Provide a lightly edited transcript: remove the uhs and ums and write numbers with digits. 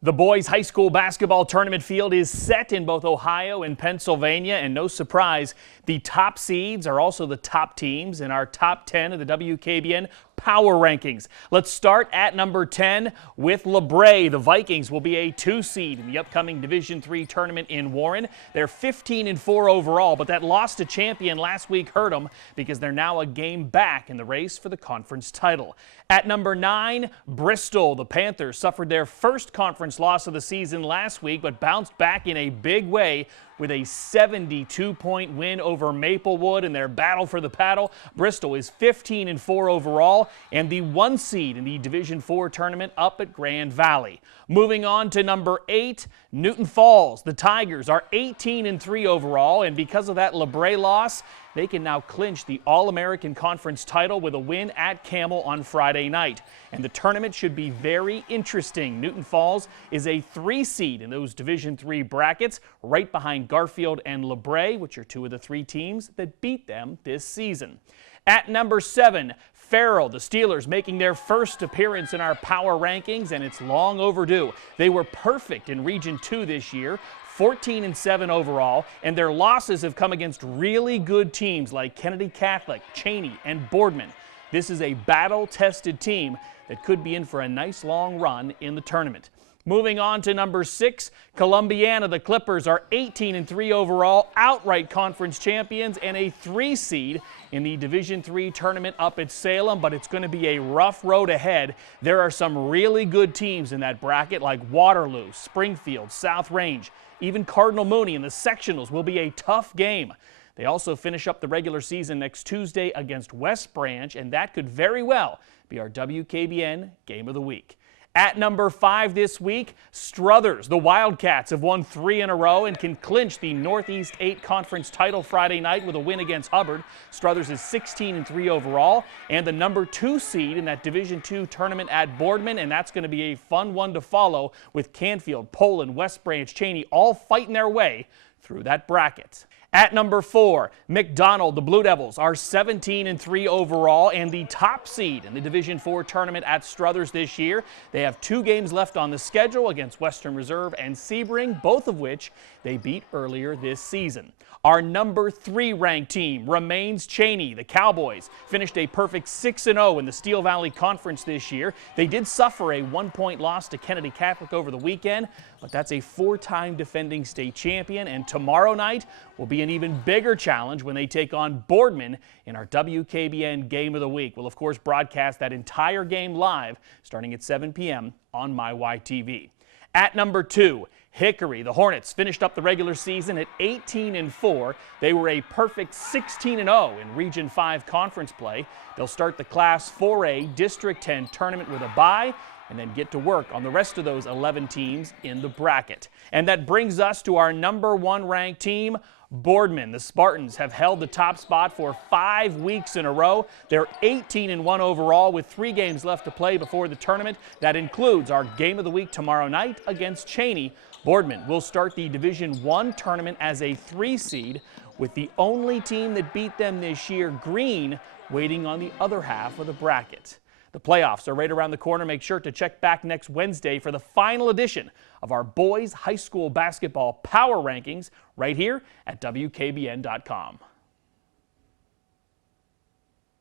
The boys high school basketball tournament field is set in both Ohio and Pennsylvania, and no surprise, the top seeds are also the top teams in our top 10 of the WKBN Power Rankings. Let's start at number 10 with LeBray. The Vikings will be a 2 seed in the upcoming Division III tournament in Warren. They're 15-4 overall, but that loss to champion last week hurt them because they're now a game back in the race for the conference title. At number 9, Bristol. The Panthers suffered their first conference loss of the season last week, but bounced back in a big way with a 72-point win over Maplewood in their battle for the paddle. Bristol is 15-4 overall and the 1 seed in the Division IV tournament up at Grand Valley. Moving on to number 8, Newton Falls. The Tigers are 18-3 overall, and because of that LeBray loss, they can now clinch the All-American Conference title with a win at Camel on Friday night. And the tournament should be very interesting. Newton Falls is a 3 seed in those Division III brackets, right behind Garfield and LeBray, which are 2 of the 3 teams that beat them this season. At number 7, Farrell. The Steelers making their first appearance in our power rankings, and it's long overdue. They were perfect in Region 2 this year, 14-7 overall, and their losses have come against really good teams like Kennedy Catholic, Cheney, and Boardman. This is a battle-tested team that could be in for a nice long run in the tournament. Moving on to number 6, Columbiana. The Clippers are 18-3 overall, outright conference champions, and a 3 seed in the Division III tournament up at Salem, but it's going to be a rough road ahead. There are some really good teams in that bracket like Waterloo, Springfield, South Range, even Cardinal Mooney in the sectionals will be a tough game. They also finish up the regular season next Tuesday against West Branch, and that could very well be our WKBN Game of the Week. At number 5 this week, Struthers. The Wildcats have won 3 in a row and can clinch the Northeast 8 Conference title Friday night with a win against Hubbard. Struthers is 16-3 overall and the number 2 seed in that Division II tournament at Boardman, and that's going to be a fun one to follow with Canfield, Poland, West Branch, Cheney all fighting their way through that bracket. At number 4, McDonald. The Blue Devils are 17-3 overall and the top seed in the Division IV tournament at Struthers this year. They have 2 games left on the schedule against Western Reserve and Sebring, both of which they beat earlier this season. Our number 3 ranked team remains Cheney. The Cowboys finished a perfect 6-0 in the Steel Valley Conference this year. They did suffer a 1-point loss to Kennedy Catholic over the weekend, but that's a 4-time defending state champion, and tomorrow night will be an even bigger challenge when they take on Boardman in our WKBN Game of the Week. We'll, of course, broadcast that entire game live starting at 7 p.m. on MyYTV. At number 2, Hickory. The Hornets finished up the regular season at 18-4. They were a perfect 16-0 in Region 5 conference play. They'll start the Class 4A District 10 tournament with a bye and then get to work on the rest of those 11 teams in the bracket. And that brings us to our number 1 ranked team, Boardman. The Spartans have held the top spot for 5 weeks in a row. They're 18-1 overall with 3 games left to play before the tournament. That includes our Game of the Week tomorrow night against Cheney. Boardman will start the Division I tournament as a 3 seed, with the only team that beat them this year, Green, waiting on the other half of the bracket. The playoffs are right around the corner. Make sure to check back next Wednesday for the final edition of our boys high school basketball power rankings right here at WKBN.com.